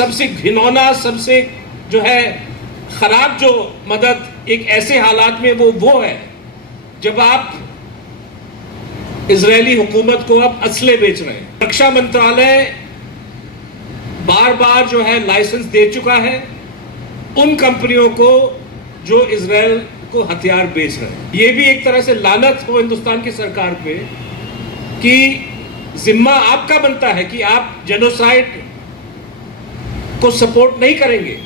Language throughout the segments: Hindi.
सबसे घिनौना, सबसे जो है खराब जो मदद एक ऐसे हालात में वो है जब आप इजरायली हुकूमत को अब असले बेच रहे हैं। रक्षा मंत्रालय बार बार जो है लाइसेंस दे चुका है उन कंपनियों को जो इजरायल को हथियार बेच रहे हैं। ये भी एक तरह से लानत हो हिंदुस्तान की सरकार पे कि जिम्मा आपका बनता है कि आप जेनोसाइड को सपोर्ट नहीं करेंगे।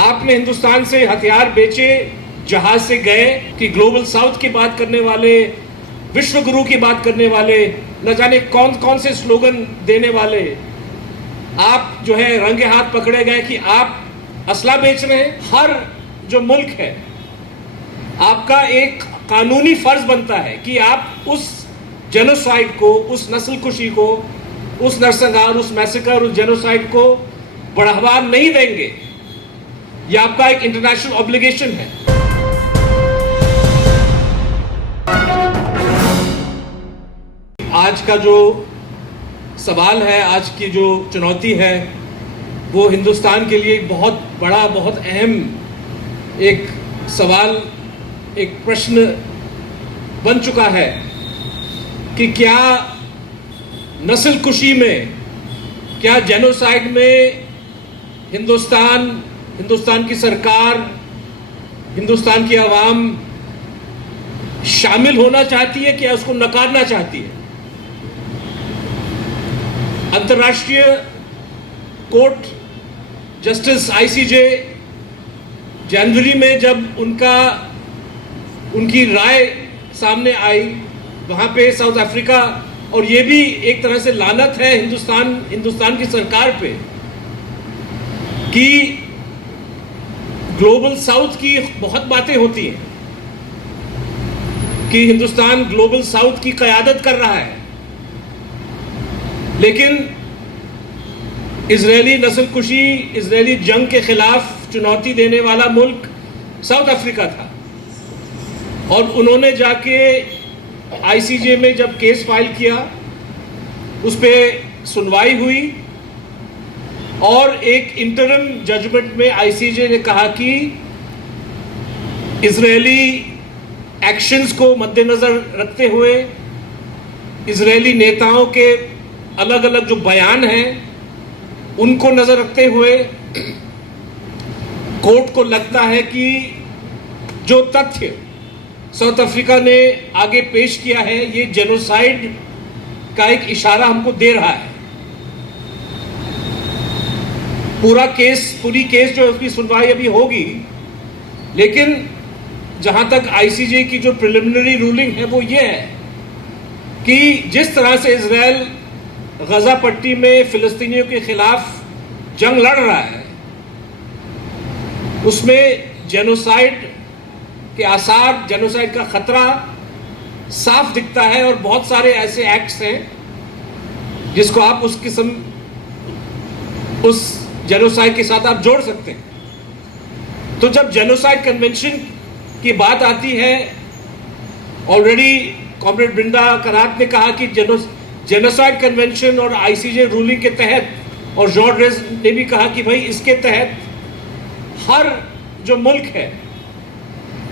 आपने हिंदुस्तान से हथियार बेचे, जहाज से गए कि ग्लोबल साउथ की बात करने वाले, विश्व गुरु की बात करने वाले, न जाने कौन कौन से स्लोगन देने वाले, आप जो है रंगे हाथ पकड़े गए कि आप असला बेच रहे हैं। हर जो मुल्क है, आपका एक कानूनी फर्ज बनता है कि आप उस जेनोसाइड को, उस नस्लकुशी को, उस नरसंहार, उस मैसेकर, उस जेनोसाइड को बढ़ावा नहीं देंगे। यह आपका एक इंटरनेशनल ऑब्लिगेशन है। आज का जो सवाल है, आज की जो चुनौती है, वो हिंदुस्तान के लिए एक बहुत बड़ा, बहुत अहम एक सवाल, एक प्रश्न बन चुका है कि क्या नस्लकुशी में, क्या जेनोसाइड में हिंदुस्तान की सरकार, हिंदुस्तान की आवाम शामिल होना चाहती है, क्या उसको नकारना चाहती है। अंतर्राष्ट्रीय कोर्ट जस्टिस आईसीजे जनवरी में जब उनकी राय सामने आई, वहां पे साउथ अफ्रीका, और ये भी एक तरह से लानत है हिंदुस्तान की सरकार पे कि ग्लोबल साउथ की बहुत बातें होती हैं कि हिंदुस्तान ग्लोबल साउथ की क़यादत कर रहा है, लेकिन इजरायली नस्लकुशी, इजरायली जंग के खिलाफ चुनौती देने वाला मुल्क साउथ अफ्रीका था। और उन्होंने जाके आईसीजे में जब केस फाइल किया, उस पर सुनवाई हुई और एक इंटरिम जजमेंट में आईसीजे ने कहा कि इजरायली एक्शंस को मद्देनजर रखते हुए, इजरायली नेताओं के अलग अलग जो बयान हैं उनको नजर रखते हुए, कोर्ट को लगता है कि जो तथ्य साउथ अफ्रीका ने आगे पेश किया है, ये जेनोसाइड का एक इशारा हमको दे रहा है। पूरी केस जो उसकी सुनवाई अभी होगी, लेकिन जहां तक आईसीजे की जो प्रिलिमिनरी रूलिंग है वो ये है कि जिस तरह से इजरायल गजा पट्टी में फिलिस्तीनियों के खिलाफ जंग लड़ रहा है, उसमें जेनोसाइड के आसार, जेनोसाइड का खतरा साफ दिखता है। और बहुत सारे ऐसे एक्ट्स हैं जिसको आप उस जेनोसाइड के साथ आप जोड़ सकते हैं। तो जब जेनोसाइड कन्वेंशन की बात आती है, ऑलरेडी कॉमरेड बृंदा करात ने कहा कि जेनोसाइड कन्वेंशन और आईसीजे रूलिंग के तहत, और जॉर्ज रेज ने भी कहा कि भाई इसके तहत हर जो मुल्क है,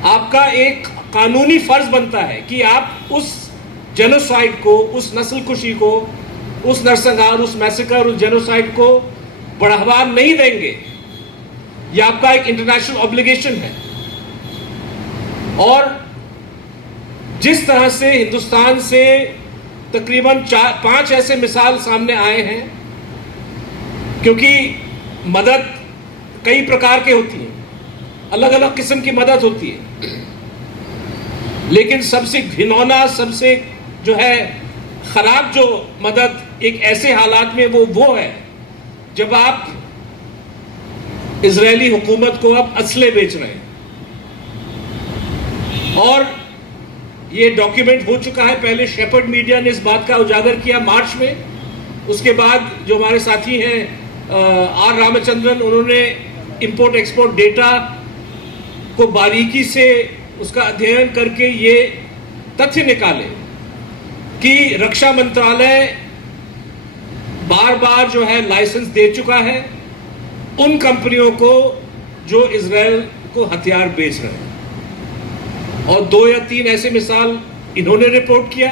आपका एक कानूनी फर्ज बनता है कि आप उस जेनोसाइड को, उस नस्लकुशी को, उस नरसंहार, उस मैसेकर, उस जेनोसाइड को बढ़ावा नहीं देंगे। यह आपका एक इंटरनेशनल ऑब्लिगेशन है। और जिस तरह से हिंदुस्तान से तकरीबन 4-5 ऐसे मिसाल सामने आए हैं, क्योंकि मदद कई प्रकार के होती है, अलग अलग किस्म की मदद होती है, लेकिन सबसे घिनौना, सबसे जो है खराब जो मदद एक ऐसे हालात में वो है जब आप इजरायली हुकूमत को अब असले बेच रहे हैं। और ये डॉक्यूमेंट हो चुका है। पहले शेपर्ड मीडिया ने इस बात का उजागर किया मार्च में, उसके बाद जो हमारे साथी हैं आर रामचंद्रन, उन्होंने इंपोर्ट एक्सपोर्ट डेटा को बारीकी से उसका अध्ययन करके ये तथ्य निकाले कि रक्षा मंत्रालय बार बार जो है लाइसेंस दे चुका है उन कंपनियों को जो इजराइल को हथियार बेच रहे हैं। और 2 या 3 ऐसे मिसाल इन्होंने रिपोर्ट किया,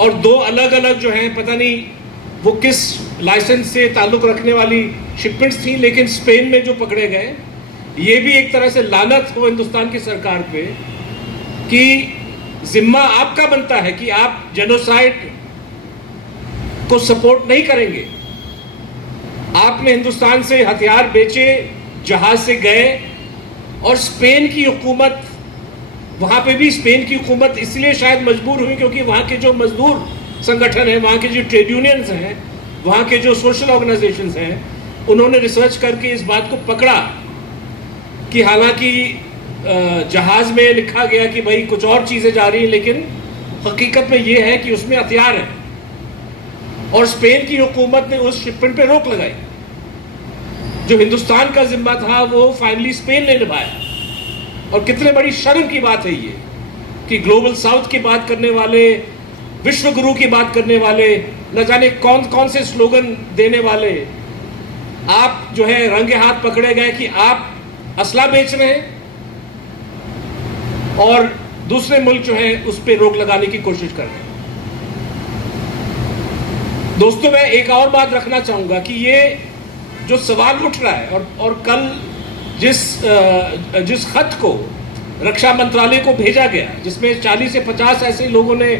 और 2 अलग अलग जो हैं, पता नहीं वो किस लाइसेंस से ताल्लुक रखने वाली शिपमेंट्स थी, लेकिन स्पेन में जो पकड़े गए, ये भी एक तरह से लानत हो हिंदुस्तान की सरकार पे कि जिम्मा आपका बनता है कि आप जेनोसाइड को सपोर्ट नहीं करेंगे। आपने हिंदुस्तान से हथियार बेचे, जहाज से गए, और स्पेन की हुकूमत, वहां पे भी स्पेन की हुकूमत इसलिए शायद मजबूर हुई क्योंकि वहां के जो मजदूर संगठन है, वहां के जो ट्रेड यूनियंस हैं, वहां के जो सोशल ऑर्गेनाइजेशंस हैं, उन्होंने रिसर्च करके इस बात को पकड़ा कि हालांकि जहाज में लिखा गया कि भाई कुछ और चीजें जा रही हैं, लेकिन हकीकत में ये है कि उसमें हथियार है। और स्पेन की हुकूमत ने उस शिपमेंट पे रोक लगाई। जो हिंदुस्तान का जिम्मा था वो फाइनली स्पेन ने निभाया। और कितने बड़ी शर्म की बात है ये कि ग्लोबल साउथ की बात करने वाले, विश्व गुरु की बात करने वाले, न जाने कौन कौन से स्लोगन देने वाले, आप जो है रंगे हाथ पकड़े गए कि आप असला बेच रहे हैं और दूसरे मुल्क जो है उस पर रोक लगाने की कोशिश कर रहे हैं। दोस्तों, मैं एक और बात रखना चाहूंगा कि ये जो सवाल उठ रहा है, और कल जिस खत को रक्षा मंत्रालय को भेजा गया, जिसमें 40 से 50 ऐसे लोगों ने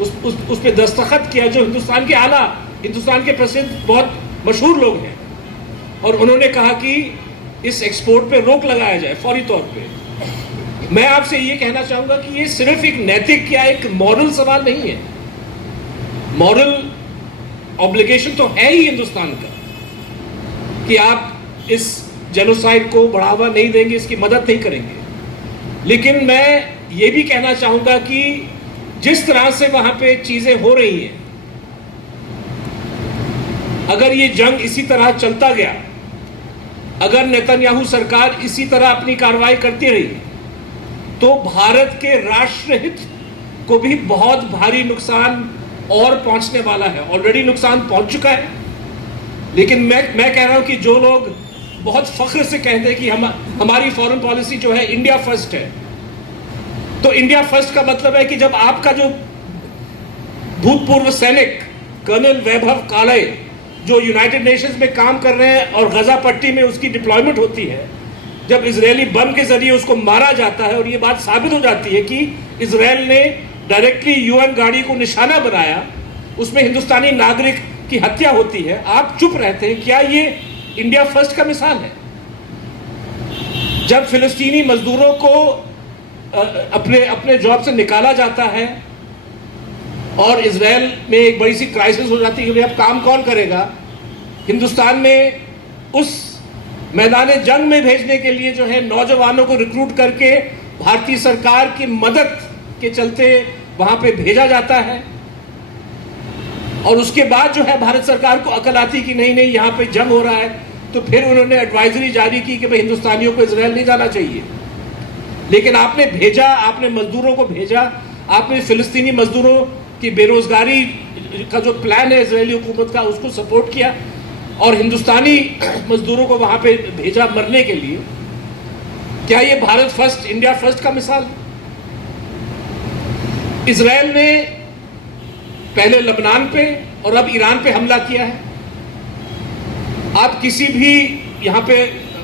उस पे दस्तखत किया जो हिंदुस्तान के आला, हिंदुस्तान के प्रसिद्ध बहुत मशहूर लोग हैं, और उन्होंने कहा कि इस एक्सपोर्ट पे रोक लगाया जाए फौरी तौर पे। मैं आपसे ये कहना चाहूंगा कि ये सिर्फ एक नैतिक या एक मॉरल सवाल नहीं है। मॉरल ऑब्लिगेशन तो है ही हिंदुस्तान का कि आप इस जेनोसाइड को बढ़ावा नहीं देंगे, इसकी मदद नहीं करेंगे। लेकिन मैं ये भी कहना चाहूंगा कि जिस तरह से वहां पे चीजें हो रही हैं, अगर ये जंग इसी तरह चलता गया, अगर नेतन्याहू सरकार इसी तरह अपनी कार्रवाई करती रही, तो भारत के राष्ट्रहित को भी बहुत भारी नुकसान और पहुंचने वाला है। ऑलरेडी नुकसान पहुंच चुका है। लेकिन मैं कह रहा हूं कि जो लोग बहुत फख्र से कहते हैं कि हमारी फॉरेन पॉलिसी जो है इंडिया फर्स्ट है, तो इंडिया फर्स्ट का मतलब है कि जब आपका जो भूतपूर्व सैनिक कर्नल वैभव काले जो यूनाइटेड नेशंस में काम कर रहे हैं और गजा पट्टी में उसकी डिप्लॉयमेंट होती है, जब इजरायली बम के जरिए उसको मारा जाता है और ये बात साबित हो जाती है कि इजरायल ने डायरेक्टली यूएन गाड़ी को निशाना बनाया, उसमें हिंदुस्तानी नागरिक की हत्या होती है, आप चुप रहते हैं। क्या ये इंडिया फर्स्ट का मिसाल है? जब फिलिस्तीनी मजदूरों को अपने जॉब से निकाला जाता है और इजरायल में एक बड़ी सी क्राइसिस हो जाती है कि अब काम कौन करेगा, हिंदुस्तान में उस मैदान जंग में भेजने के लिए जो है नौजवानों को रिक्रूट करके भारतीय सरकार की मदद के चलते वहां पे भेजा जाता है, और उसके बाद जो है भारत सरकार को अकल आती कि नहीं नहीं यहाँ पे जंग हो रहा है, तो फिर उन्होंने एडवाइजरी जारी की कि भाई हिंदुस्तानियों को इजरायल नहीं जाना चाहिए। लेकिन आपने भेजा, आपने मजदूरों को भेजा, आपने फिलिस्तीनी मजदूरों की बेरोजगारी का जो प्लान है इजरायली हुकूमत का उसको सपोर्ट किया, और हिंदुस्तानी मजदूरों को वहां पे भेजा मरने के लिए। क्या ये भारत फर्स्ट, इंडिया फर्स्ट का मिसाल? इजरायल ने पहले लेबनान पे और अब ईरान पे हमला किया है। आप किसी भी यहाँ पे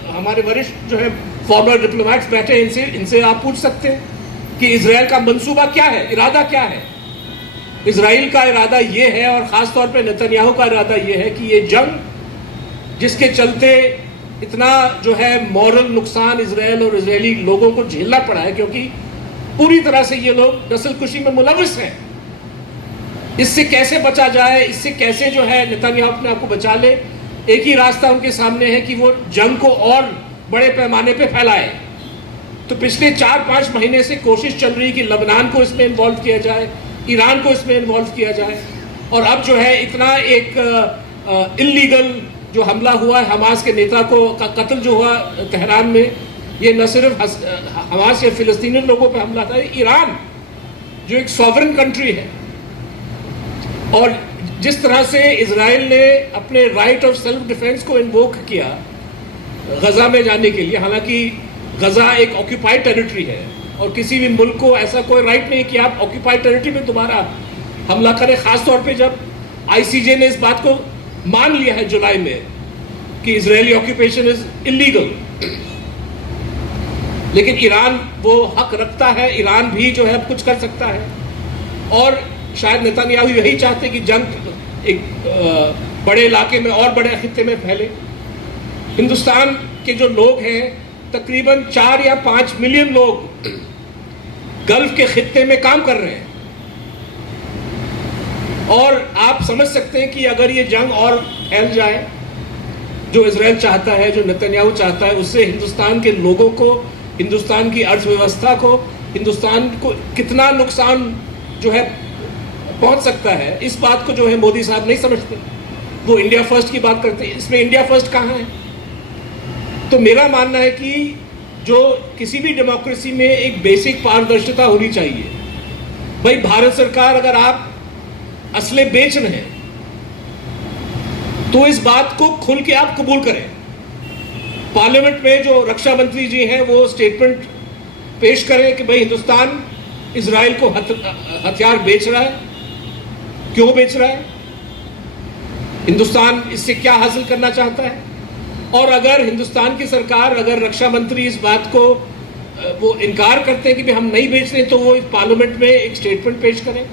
हमारे वरिष्ठ जो है फॉर्मर डिप्लोमेट्स बैठे, इनसे आप पूछ सकते हैं कि इजरायल का मंसूबा क्या है, इरादा क्या है। इजराइल का इरादा ये है, और खासतौर पे नेतन्याहू का इरादा ये है कि ये जंग जिसके चलते इतना जो है मॉरल नुकसान इजरायल और इजरायली लोगों को झेलना पड़ा है, क्योंकि पूरी तरह से ये लोग नस्लकुशी में मुलविस हैं। इससे कैसे बचा जाए, इससे कैसे जो है नेतन्याहू अपने आप को बचा ले, एक ही रास्ता उनके सामने है कि वो जंग को और बड़े पैमाने पे फैलाए। तो पिछले 4-5 महीने से कोशिश चल रही कि लेबनान को इसमें इन्वॉल्व किया जाए, ईरान को इसमें इन्वॉल्व किया जाए, और अब जो है इतना एक इल्लीगल जो हमला हुआ है, हमास के नेता को का कत्ल जो हुआ तेहरान में, ये न सिर्फ हमास या फिलिस्तीनी लोगों पे हमला था, ईरान जो एक सॉवरेन कंट्री है और जिस तरह से इजराइल ने अपने राइट ऑफ सेल्फ डिफेंस को इन्वोक किया गजा में जाने के लिए, हालांकि गजा एक ऑक्यूपाइड टेरिटरी है और किसी भी मुल्क को ऐसा कोई राइट नहीं कि आप ऑक्यूपाइड टेरिटरी में दोबारा हमला करें, खासतौर पे जब आईसीजे ने इस बात को मान लिया है जुलाई में कि इजरायली ऑक्यूपेशन इज इलीगल। लेकिन ईरान वो हक रखता है, ईरान भी जो है कुछ कर सकता है, और शायद नेतन्याहू यही चाहते कि जंग एक बड़े इलाके में और बड़े खित्ते में फैले। हिंदुस्तान के जो लोग हैं तकरीबन 4 या 5 मिलियन लोग गल्फ के खित्ते में काम कर रहे हैं, और आप समझ सकते हैं कि अगर ये जंग और फैल जाए, जो इजराइल चाहता है, जो नेतन्याहू चाहता है, उससे हिंदुस्तान के लोगों को, हिंदुस्तान की अर्थव्यवस्था को, हिंदुस्तान को कितना नुकसान जो है पहुंच सकता है, इस बात को जो है मोदी साहब नहीं समझते। वो इंडिया फर्स्ट की बात करते हैं, इसमें इंडिया फर्स्ट कहाँ है? तो मेरा मानना है कि जो किसी भी डेमोक्रेसी में एक बेसिक पारदर्शिता होनी चाहिए। भाई भारत सरकार अगर आप असले बेच रहे हैं तो इस बात को खुल के आप कबूल करें। पार्लियामेंट में जो रक्षा मंत्री जी हैं वो स्टेटमेंट पेश करें कि भाई हिंदुस्तान इजराइल को हथियार बेच रहा है, क्यों बेच रहा है, हिंदुस्तान इससे क्या हासिल करना चाहता है। और अगर हिंदुस्तान की सरकार, अगर रक्षा मंत्री इस बात को वो इनकार करते हैं कि भाई हम नहीं बेच रहे, तो वो पार्लियामेंट में एक स्टेटमेंट पेश करें,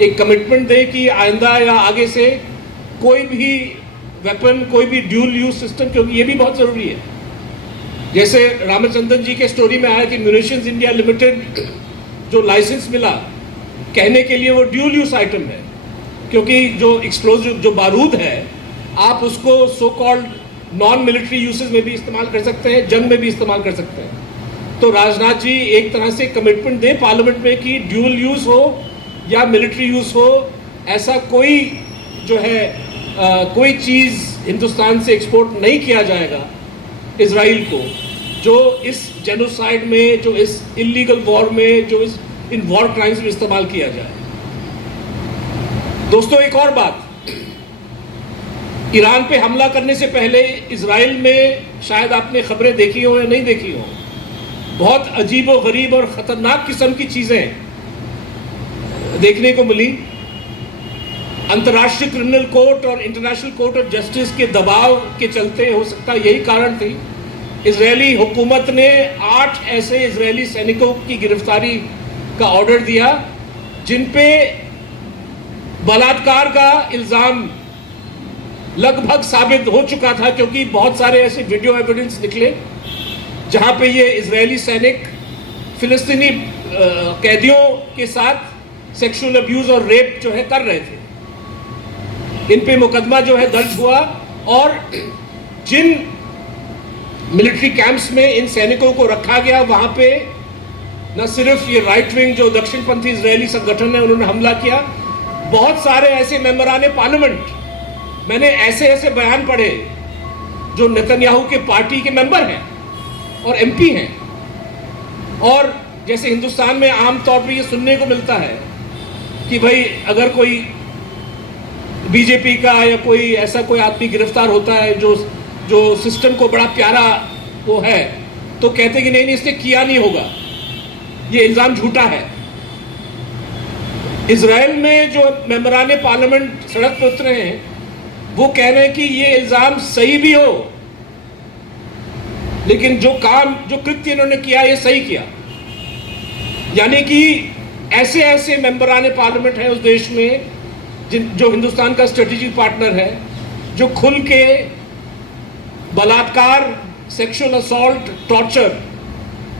एक कमिटमेंट दें कि आइंदा या आगे से कोई भी वेपन, कोई भी ड्यूल यूज सिस्टम, क्योंकि ये भी बहुत ज़रूरी है। जैसे रामचंद्रन जी के स्टोरी में आया कि म्यूनिशंस इंडिया लिमिटेड जो लाइसेंस मिला, कहने के लिए वो ड्यूल यूज आइटम है, क्योंकि जो एक्सप्लोजिव, जो बारूद है, आप उसको so called non military usage में भी इस्तेमाल कर सकते हैं, जंग में भी इस्तेमाल कर सकते हैं। तो राजनाथ जी एक तरह से कमिटमेंट दें पार्लियामेंट में कि ड्यूल यूज हो या मिलिट्री यूज हो, ऐसा कोई जो है कोई चीज़ हिंदुस्तान से एक्सपोर्ट नहीं किया जाएगा इजराइल को, जो इस जेनोसाइड में, जो इस इलीगल वॉर में, जो इस इन वॉर क्राइम्स में इस्तेमाल किया जाए। दोस्तों एक और बात, ईरान पे हमला करने से पहले इजराइल में, शायद आपने खबरें देखी हो या नहीं देखी हो, बहुत अजीब व गरीब और ख़तरनाक किस्म की चीज़ें देखने को मिली। अंतर्राष्ट्रीय क्रिमिनल कोर्ट और इंटरनेशनल कोर्ट ऑफ जस्टिस के दबाव के चलते, हो सकता है यही कारण थी, इजरायली हुकूमत ने 8 ऐसे इजरायली सैनिकों की गिरफ्तारी का ऑर्डर दिया जिन पे बलात्कार का इल्ज़ाम लगभग साबित हो चुका था, क्योंकि बहुत सारे ऐसे वीडियो एविडेंस निकले जहां पे ये इजरायली सैनिक फिलिस्तीनी कैदियों के साथ सेक्सुअल अब्यूज और रेप जो है कर रहे थे। इन पे मुकदमा जो है दर्ज हुआ, और जिन मिलिट्री कैंप्स में इन सैनिकों को रखा गया, वहां पे न सिर्फ ये राइट विंग जो दक्षिणपंथी इजरायली संगठन है उन्होंने हमला किया, बहुत सारे ऐसे मेंबरान पार्लियामेंट, मैंने ऐसे ऐसे बयान पढ़े जो नेतन्याहू के पार्टी के मेंबर हैं और एमपी हैं। और जैसे हिंदुस्तान में आमतौर पर ये सुनने को मिलता है कि भाई अगर कोई बीजेपी का या कोई ऐसा कोई आदमी गिरफ्तार होता है जो सिस्टम को बड़ा प्यारा वो है, तो कहते कि नहीं इसने किया नहीं होगा, ये इल्ज़ाम झूठा है। इजराइल में जो मेंबरान पार्लियामेंट सड़क पर उतरे हैं वो कह रहे हैं कि ये इल्ज़ाम सही भी हो, लेकिन जो काम, जो कृत्य इन्होंने किया, ये सही किया। यानी कि ऐसे ऐसे मेंबरान पार्लियामेंट हैं उस देश में जो हिंदुस्तान का स्ट्रेटेजिक पार्टनर है, जो खुल के बलात्कार, सेक्सुअल असॉल्ट, टॉर्चर,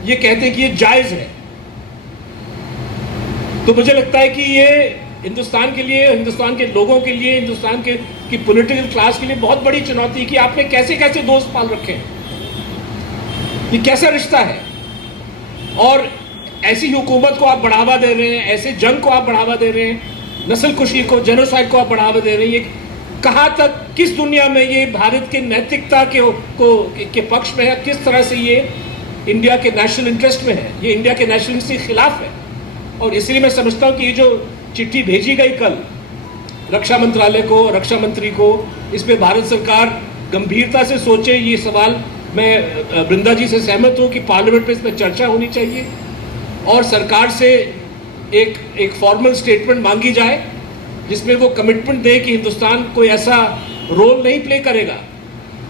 ये कहते हैं कि ये जायज़ है। तो मुझे लगता है कि ये हिंदुस्तान के लिए, हिंदुस्तान के लोगों के लिए, हिंदुस्तान की पॉलिटिकल क्लास के लिए बहुत बड़ी चुनौती कि आपने कैसे कैसे दोस्त पाल रखे हैं, ये कैसा रिश्ता है। और ऐसी हुकूमत को आप बढ़ावा दे रहे हैं, ऐसे जंग को आप बढ़ावा दे रहे हैं, नस्ल कुशी को, जेनोसाइड को आप बढ़ावा दे रहे हैं। ये कहाँ तक, किस दुनिया में ये भारत के नैतिकता के पक्ष में है, किस तरह से ये इंडिया के नेशनल इंटरेस्ट में है, ये इंडिया के नेशनल इंटरेस्ट के खिलाफ है। और इसलिए मैं समझता हूँ कि ये जो चिट्ठी भेजी गई कल रक्षा मंत्रालय को, रक्षा मंत्री को इस पे भारत सरकार गंभीरता से सोचे। ये सवाल मैं वृंदा जी से सहमत हूँ कि पार्लियामेंट में इस पर चर्चा होनी चाहिए और सरकार से एक फॉर्मल स्टेटमेंट मांगी जाए जिसमें वो कमिटमेंट दे कि हिंदुस्तान कोई ऐसा रोल नहीं प्ले करेगा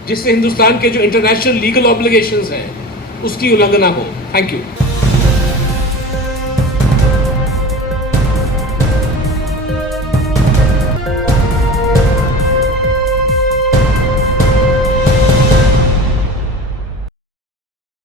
जिससे हिंदुस्तान के जो इंटरनेशनल लीगल ऑब्लिगेशंस हैं उसकी उल्लंघना हो। Thank you.